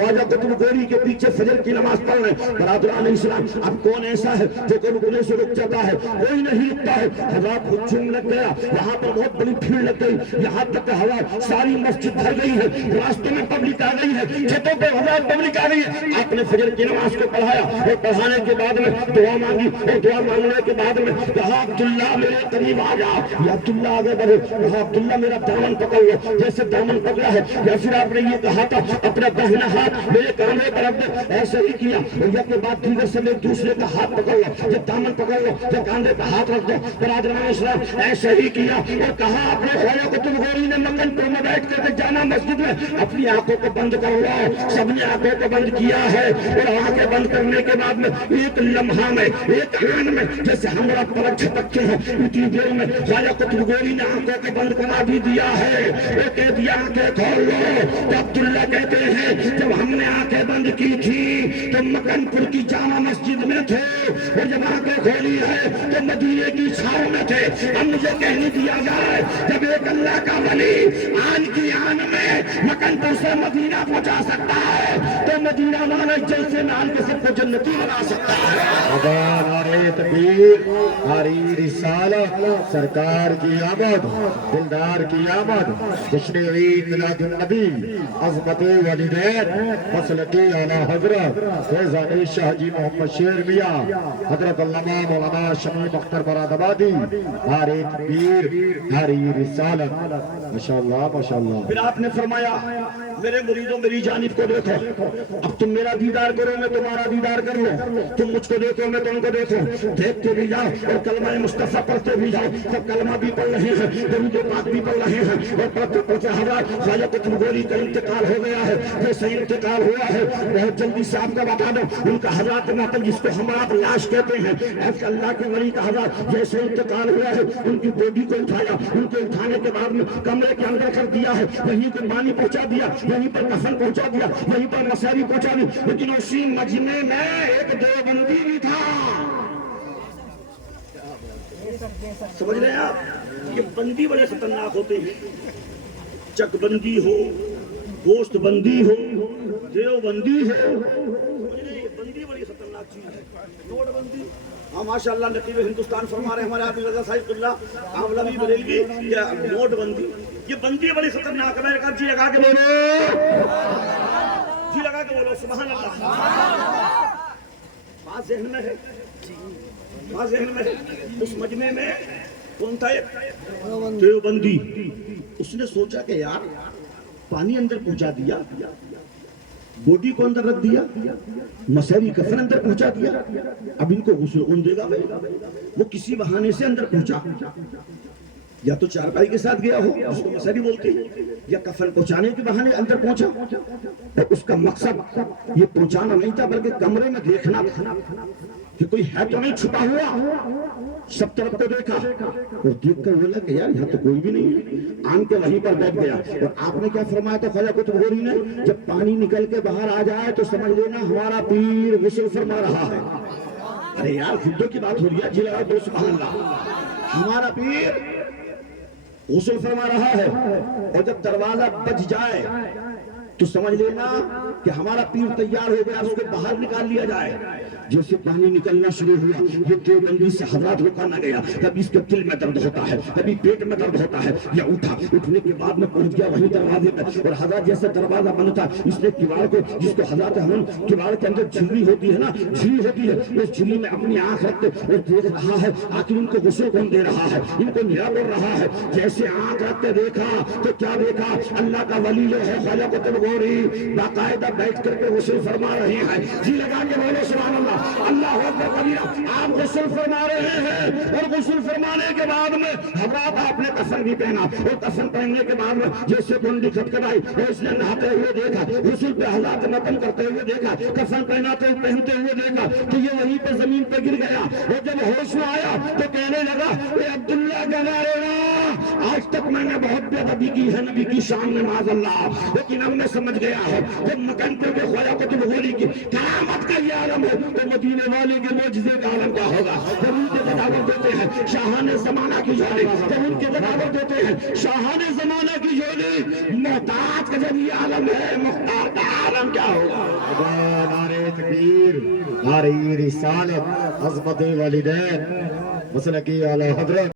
ख्वाजा कुतुब गोरी के पीछे फजर की नमाज पढ़ रहे बरादरान इस्लाम। अब कौन ऐसा है जो कोई रुकने से रुक जाता है? कोई नहीं रुकता है। हज़रात खुद झूम लग गया, यहाँ पर बहुत बड़ी भीड़ लग गई, यहाँ तक हवा सारी मस्जिद भर गई है, रास्तों में पब्लिक आ गई है, छतों पे हज़ार पब्लिक आ गई है। आपने फजर की नमाज को पढ़ाया और पढ़ाने के बाद में दुआ मांगी और दुआ मांगने के बाद में कहा अब्दुल्ला मेरे करीब आ जा। या अब्दुल्ला आगे बढ़े, कहा अब्दुल्ला मेरा दामन पकड़ लो। जैसे दामन पकड़ा है या फिर आपने ये कहा था अपना दाहिना हाथ मेरे कांधे पर रख दे, ऐसे ही किया। और के बाद धीरे से दूसरे का हाथ पकड़ लो, जब दामन पकड़ लो, जब कांधे पर हाथ रख दो। बरादरान इस्लाम ऐसे ही किया और कहा अपने ख्वाजा कुतुब गोरी ने मक्कनपुर में बैठ कर जाना मस्जिद में अपनी आंखों को बंद कर लो। सबने आंखों को बंद किया है और आंखें बंद करने के बाद में एक लम्हा में, एक आन में जैसे हमारा पलक झपकते हैं, उतनी देर में ख्वाजा कुतुब गोरी ने आंखों को बंद करा भी दिया है। वो कह दिया आंखें खोल लो। तो अब्दुल्ला कहते हैं जब हमने आंखें बंद की थी तो मक्कनपुर की जामा मस्जिद में थे और जब आंखें खोली है तो मदीने की छाव में थे। अब मुझे कहने दिया जाए जब एक अल्लाह का वली आन की आन में मक्कनपुर से मदीना पहुंचा सकता है तो मदीना माना जैसे में आन के सबको जन्नती बना सकता है। नारे तकबीर, नारे रिसालत, सरकार की आमद, दिलदार की आमद, जश्न ईद मिलादुन नबी, अज़मत वलीदैन, मसलकी आला हजरत फैज़ान शाह जी मोहम्मद शेर मियां, हजरत अल्लामा मौलाना शमी मुख्तर मुरादाबादी, नारे तकबीर, नारे रिसालत। माशाअल्लाह माशाअल्लाह। फिर आपने फरमाया मेरे मुरीदों मेरी जानिब को देखो, अब तुम मेरा दीदार करो मैं तुम्हारा दीदार कर लो, तुम मुझको देखो मैं तुमको देखो, देखते भी जाओ और कलमा मुस्तफा पढ़ते भी जाओ। सब कलमा भी पढ़ रहे हैं, दरूद पाक भी पढ़ रहे हैं और पढ़ते पढ़ते हज़रात ख्वाजा कुतुब गोरी का इंतकाल हो गया है। जैसे इंतकाल हुआ है बहुत जल्दी से आपका बता दो उनका हज़रात मातम जिसको हम आप लाश कहते हैं, ऐसे अल्लाह के वली का हज़रात जैसे इंतकाल हुआ है उनकी बॉडी को उठाया, उनके उठाने के बाद में कमरे के अंदर कर दिया है, वहीं पर पानी पहुंचा दिया, वहीं पर कफन पहुंचा दिया, वहीं पर मसारी पहुंचा दी। लेकिन उसी मजमे में एक देवबंदी भी था। समझ रहे हैं आप? ये बंदी बड़े खतरनाक होते हैं, चकबंदी हो, गोश्त बंदी हो, देवबंदी हो, बंदी बड़ी खतरनाक चीज है। नोटबंदी, हाँ माशाअल्लाह नकीब हिंदुस्तान फरमा रहे हमारे हाफिज़ रज़ा साहिबुल्लाह आमला भी बरेलवी, या नोटबंदी, ये बंदी बड़ी खतरनाक है। मैंने कहा जी लगा के बोलो, जी लगा के बोलो सुभान अल्लाह। बात ज़हन में है, बात ज़हन में है। उस मजमे में कौन था? देवबंदी। उसने सोचा कि यार पानी अंदर पहुंचा दिया, बॉडी को अंदर रख दिया, मसहरी कफन अंदर पहुंचा दिया, अब इनको गुस्ल कौन देगा? वो किसी बहाने से अंदर पहुंचा, या तो चारपाई के साथ गया हो उसको मसहरी बोलते हैं, या कफन पहुंचाने के बहाने अंदर पहुंचा। तो उसका मकसद ये पहुंचाना नहीं था बल्कि कमरे में देखना था कि कोई है तो नहीं छुपा हुआ। सब तरफ को देखा और देख कर बोला कि यार यहाँ तो कोई भी नहीं है। आन के वहीं पर बैठ गया। और आपने क्या फरमाया था ख्वाजा कुतुब गोरी ने? जब पानी निकल के बाहर आ जाए तो समझ लेना हमारा पीर गुस्ल फरमा रहा है। अरे यार खुदों की बात हो रही है, जी लगा दो सुभान अल्लाह। हमारा पीर गुस्ल फरमा रहा है और जब दरवाजा बज जाए तो समझ लेना कि हमारा पीर तैयार हो गया, उसको बाहर निकाल लिया जाए। जैसे पानी निकलना शुरू हुआ, ये देवबंदी से हज़रात रुका न गया। कभी इसके दिल में दर्द होता है, कभी पेट में दर्द होता है, या उठा, उठने के बाद में पहुंच गया वहीं दरवाजे पे। और हज़रात जैसे दरवाजा बंद था, इसने किवाड़ को, जिसको हज़रात हम किवाड़ के अंदर झिल्ली होती है ना, झिल्ली होती है, उस झिल्ली में अपनी आंख रखते और देख रहा है आखिर इनको गुस्से कौन दे रहा है, इनको निरा कर रहा है। जैसे आंख रखते देखा तो क्या देखा? अल्लाह का वली जो है ख्वाजा कुतुब गोरी बाकायदा बैठ करके गुस्ल फरमा रहे हैं। जी लगा के बोलो सुभान अल्लाह। अल्लाह अकबर कबीरा। आप गुस्ल फरमा रहे हैं और गुस्ल फरमाने के बाद में हज़रात आपने कफन भी पहना और कफन पहनने के बाद में जैसे कुंडली खटखटाई और इसने नहाते हुए देखा, गुस्ल पे हज़रात नतन करते हुए देखा, कफन पहनाते पहनते हुए देखा तो ये वहीं पर जमीन पे गिर गया। और जब होश में आया तो कहने लगा अब्दुल्ला का नारे آج تک میں نے بہت بے ادبی کی ہے نبی کی شان میں معاذ اللہ، لیکن اب میں سمجھ گیا ہے جب مکان پور کے خواجہ قطب غوری کی کرامت کا یہ عالم ہو تو مدینے والے کے معجزے کا عالم کیا ہوگا؟ جب ان کے دعوت دیتے ہیں شاہان زمانہ کی جھولی، جب ان کے دعوت دیتے ہیں شاہان زمانہ کی جھولی، محتاج کا جب یہ عالم ہے مختار کا عالم کیا ہوگا؟ نعرہ تکبیر، نعرہ رسالت، عظمت والدین، مسلکی اعلی حضرت